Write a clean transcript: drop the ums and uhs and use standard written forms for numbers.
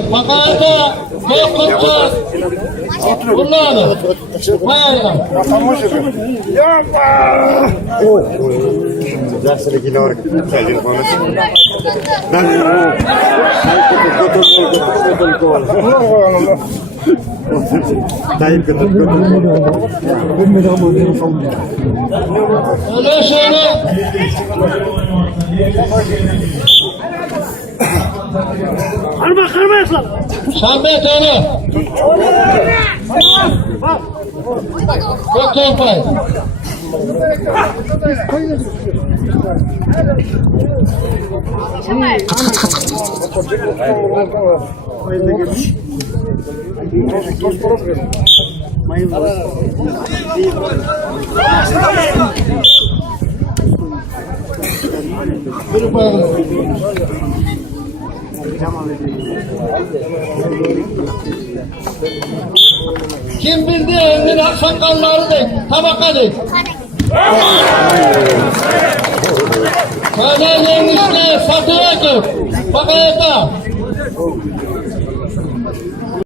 Makada çok konuşacağız. Bunlar hayal. Dersine yine var. Geldin bana. Tayyip götür. Öyle şöyle. Kırma yapalım. Şambet öyle. Çok pay. Kim bildi elinin aksakalları değil, tabaka değil. Kaderin işte satıyor ki, bakayım da.